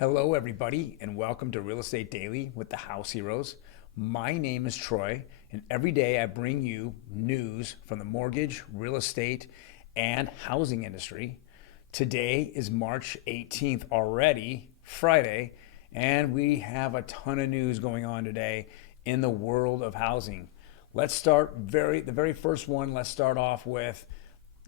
Hello, everybody, and welcome to Real Estate Daily with the House Heroes. My name is Troy, and every day I bring you news from the mortgage, real estate, and housing industry. Today is March 18th already, Friday, and we have a ton of news going on today in the world of housing. Let's start the very first one. Let's start off with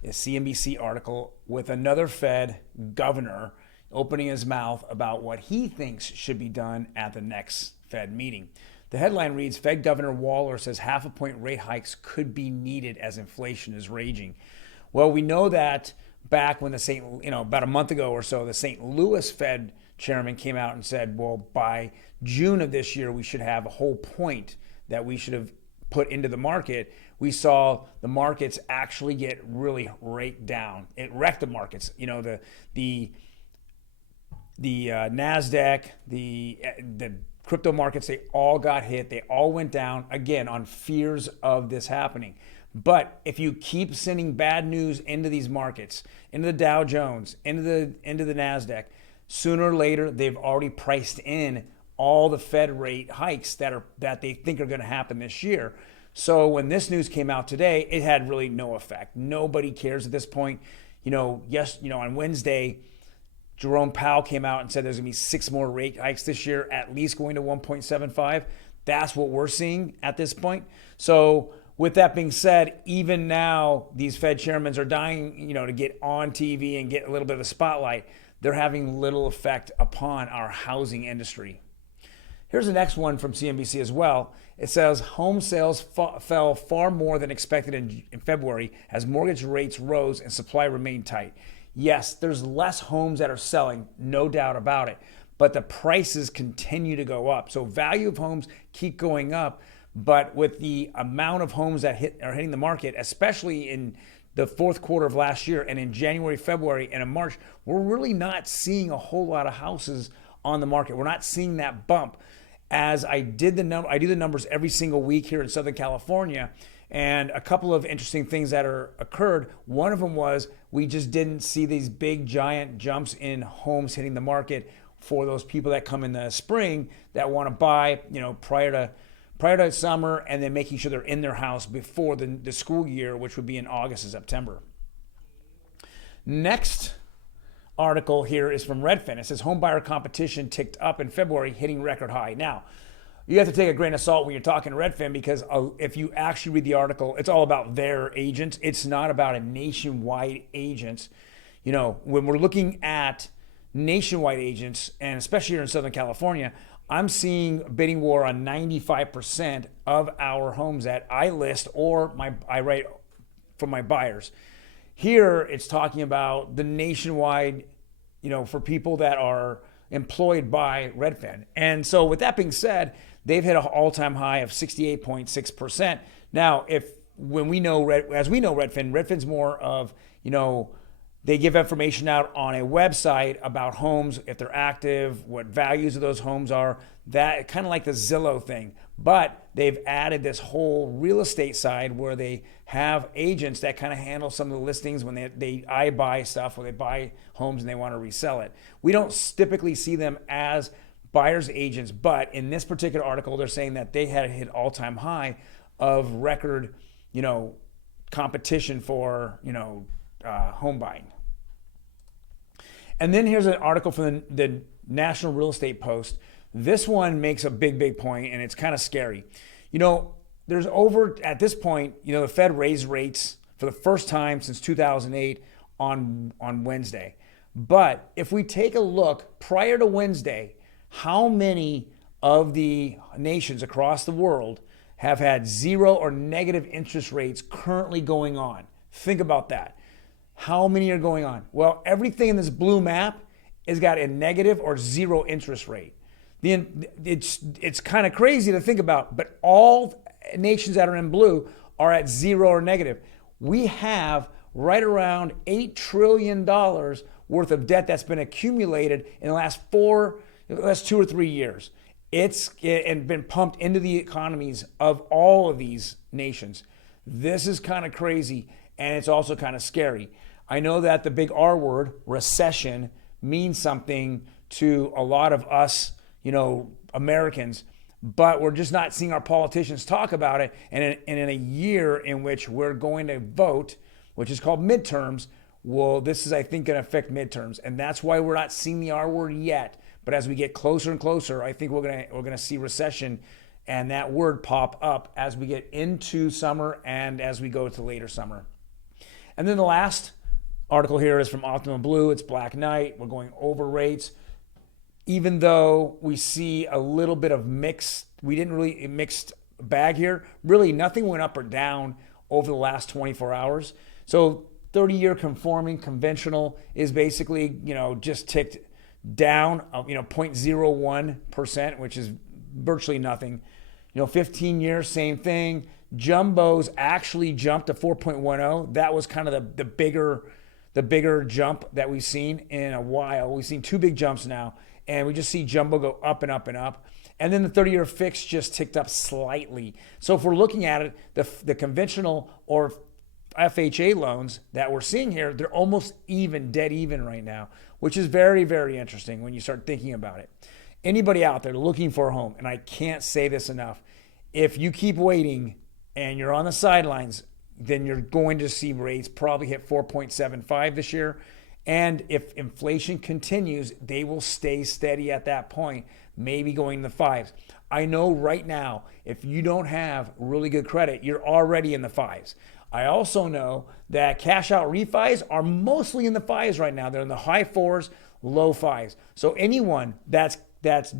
a CNBC article with another Fed governor opening his mouth about what he thinks should be done at the next Fed meeting. The headline reads, Fed Governor Waller says half a point rate hikes could be needed as inflation is raging. Well, we know that back when about a month ago or so, the St. Louis Fed chairman came out and said, well, by June of this year, we should have a whole point that we should have put into the market. We saw the markets actually get really raked down. It wrecked the markets. The NASDAQ, the crypto markets, they all got hit. They all went down, again, on fears of this happening. But if you keep sending bad news into these markets, into the Dow Jones, into the NASDAQ, sooner or later, they've already priced in all the Fed rate hikes that they think are going to happen this year. So when this news came out today, it had really no effect. Nobody cares at this point. On Wednesday, Jerome Powell came out and said there's going to be 6 more rate hikes this year, at least going to 1.75. That's what we're seeing at this point. So with that being said, even now, these Fed chairmen are dying, to get on TV and get a little bit of a spotlight. They're having little effect upon our housing industry. Here's the next one from CNBC as well. It says home sales fell far more than expected in February as mortgage rates rose and supply remained tight. Yes, there's less homes that are selling, no doubt about it, but the prices continue to go up. So value of homes keep going up, but with the amount of homes that are hitting the market, especially in the fourth quarter of last year and in January, February, and in March, we're really not seeing a whole lot of houses on the market. We're not seeing that bump. As I do the numbers every single week here in Southern California, and a couple of interesting things that occurred. One of them was we just didn't see these big giant jumps in homes hitting the market for those people that come in the spring that want to buy, prior to summer, and then making sure they're in their house before the school year, which would be in August and September. Next article here is from Redfin. It says home buyer competition ticked up in February, hitting record high. Now, you have to take a grain of salt when you're talking Redfin because if you actually read the article, it's all about their agents. It's not about a nationwide agents. When we're looking at nationwide agents, and especially here in Southern California, I'm seeing bidding war on 95% of our homes that I list or I write for my buyers. Here, it's talking about the nationwide, for people that are employed by Redfin. And so with that being said, they've hit an all-time high of 68.6%. Now, as we know Redfin's more of, they give information out on a website about homes, if they're active, what values of those homes are, that kind of like the Zillow thing. But they've added this whole real estate side where they have agents that kind of handle some of the listings when I buy stuff or they buy homes and they want to resell it. We don't typically see them as buyer's agents, but in this particular article, they're saying that they had hit all-time high of record, competition for, home buying. And then here's an article from the National Real Estate Post. This one makes a big point, and it's kind of scary. There's at this point, the Fed raised rates for the first time since 2008 on Wednesday. But if we take a look prior to Wednesday, how many of the nations across the world have had 0 or negative interest rates currently going on? Think about that. How many are going on? Well, everything in this blue map has got a negative or 0 interest rate. It's kind of crazy to think about, but all nations that are in blue are at 0 or negative. We have right around $8 trillion worth of debt that's been accumulated in the last 2 or 3 years. It's been pumped into the economies of all of these nations. This is kind of crazy, and it's also kind of scary. I know that the big R word, recession, means something to a lot of us, Americans, but we're just not seeing our politicians talk about it. And in a year in which we're going to vote, which is called midterms, well, this is, I think, going to affect midterms. And that's why we're not seeing the R word yet. But as we get closer and closer, I think we're gonna see recession and that word pop up as we get into summer and as we go to later summer. And then the last article here is from Optimum Blue. It's Black Knight. We're going over rates. Even though we see a little bit of mixed bag here, really nothing went up or down over the last 24 hours. So 30-year conforming conventional is basically, just ticked down, 0.01%, which is virtually nothing. 15 years, same thing. Jumbos actually jumped to 4.10. That was kind of the bigger jump that we've seen in a while. We've seen two big jumps now, and we just see jumbo go up and up and up. And then the 30-year fix just ticked up slightly. So if we're looking at it, the conventional or FHA loans that we're seeing here, they're almost dead even right now, which is very, very interesting when you start thinking about it. Anybody out there looking for a home, and I can't say this enough, if you keep waiting and you're on the sidelines, then you're going to see rates probably hit 4.75 this year. And if inflation continues, they will stay steady at that point, maybe going in the fives. I know right now, if you don't have really good credit, you're already in the fives. I also know that cash out refis are mostly in the fives right now. They're in the high fours, low fives. So anyone that's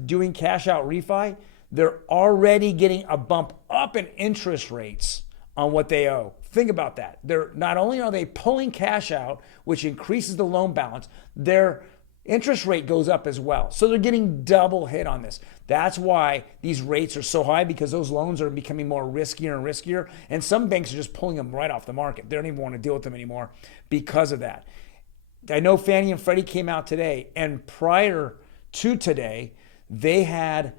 doing cash out refi, they're already getting a bump up in interest rates on what they owe. Think about that. Not only are they pulling cash out, which increases the loan balance, their interest rate goes up as well. So they're getting double hit on this. That's why these rates are so high, because those loans are becoming more riskier and riskier. And some banks are just pulling them right off the market. They don't even want to deal with them anymore because of that. I know Fannie and Freddie came out today, and prior to today, they had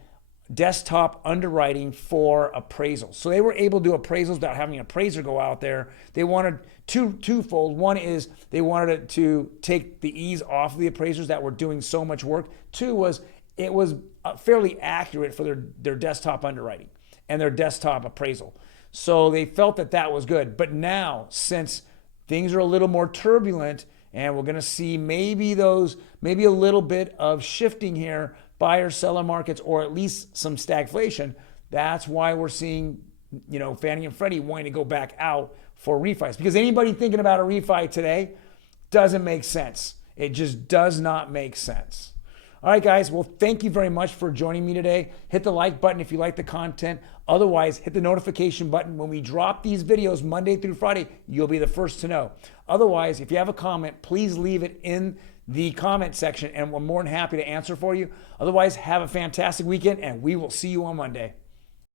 desktop underwriting for appraisals. So they were able to do appraisals without having an appraiser go out there. They wanted twofold. One is they wanted to take the ease off of the appraisers that were doing so much work. Two was it was fairly accurate for their desktop underwriting and their desktop appraisal. So they felt that was good. But now, since things are a little more turbulent and we're going to see maybe a little bit of shifting here, buyer seller markets, or at least some stagflation, that's why we're seeing, Fannie and Freddie wanting to go back out for refis. Because anybody thinking about a refi today doesn't make sense. It just does not make sense. All right, guys. Well, thank you very much for joining me today. Hit the like button if you like the content. Otherwise, hit the notification button. When we drop these videos Monday through Friday, you'll be the first to know. Otherwise, if you have a comment, please leave it in the comment section, and we're more than happy to answer for you. Otherwise, have a fantastic weekend, and we will see you on Monday.